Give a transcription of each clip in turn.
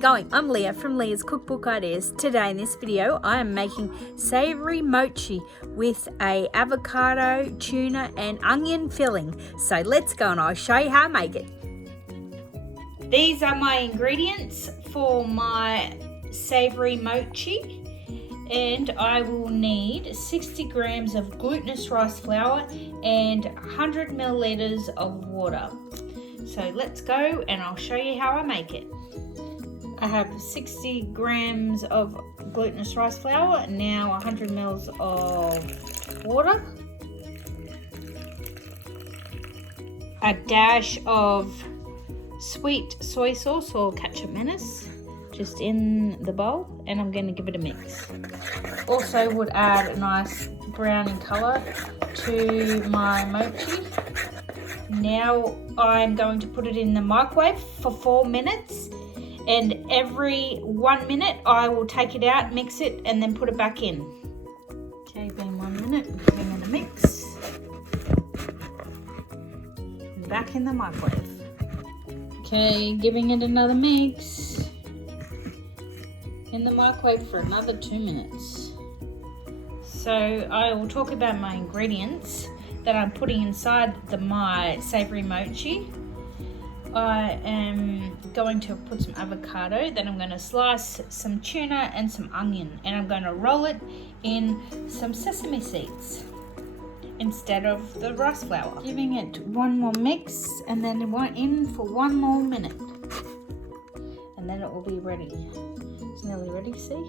going? I'm Leah from Leah's Cookbook Ideas. Today in this video I am making savoury mochi with a avocado, tuna and onion filling. So let's go and I'll show you how I make it. These are my ingredients for my savoury mochi. And I will need 60 grams of glutinous rice flour and 100 milliliters of water. So let's go and I'll show you how I make it. I have 60 grams of glutinous rice flour, now 100 mils of water, a dash of sweet soy sauce or ketchup mayonnaise just in the bowl, and I'm going to give it a mix. Also would add a nice brown in colour to my mochi. Now I'm going to put it in the microwave for 4 minutes, and every 1 minute I will take it out, mix it and then put it back in. Okay, been 1 minute, putting in the mix, back in the microwave. Okay, giving it another mix in the microwave for another 2 minutes. So I will talk about my ingredients that I'm putting inside my savoury mochi. I am going to put some avocado, then I'm going to slice some tuna and some onion, and I'm going to roll it in some sesame seeds instead of the rice flour. Giving it one more mix and then in for 1 more minute, and then it will be ready. It's nearly ready, see?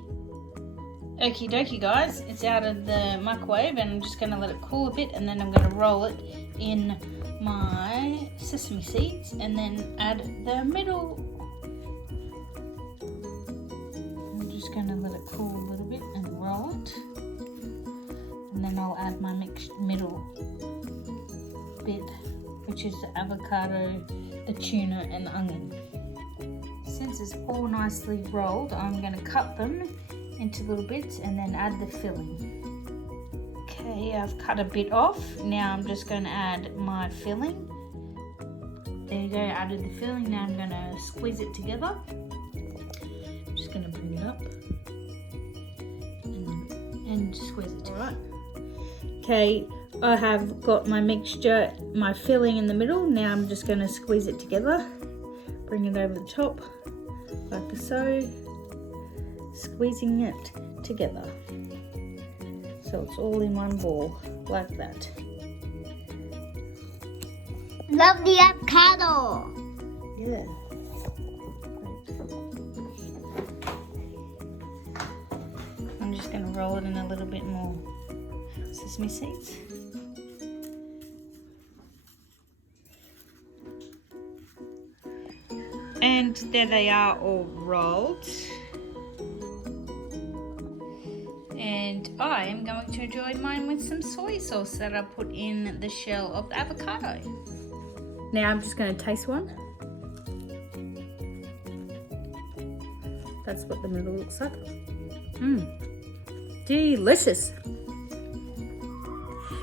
Okie dokie guys, it's out of the microwave and I'm just going to let it cool a bit, and then I'm going to roll it in my sesame seeds and then add the middle. I'm just going to let it cool a little bit and roll it, and then I'll add my mixed middle bit, which is the avocado, the tuna and the onion. Since it's all nicely rolled, I'm going to cut them into little bits and then add the filling. Okay, I've cut a bit off. Now I'm just going to add my filling. There you go, added the filling. Now I'm going to squeeze it together. I'm just going to bring it up and squeeze it together. Okay, I have got my mixture, my filling in the middle. Now I'm just going to squeeze it together. Bring it over the top like so. Squeezing it together so it's all in one ball like that. Love the avocado. Yeah. I'm just going to roll it in a little bit more sesame seeds. And there they are, all rolled. And I am going to enjoy mine with some soy sauce that I put in the shell of the avocado. Now I'm just going to taste one. That's what the middle looks like. Delicious.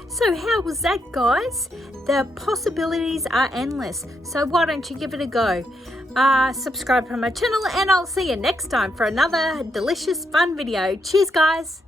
So how was that, guys? The possibilities are endless. So why don't you give it a go? Subscribe to my channel and I'll see you next time for another delicious fun video. Cheers, guys.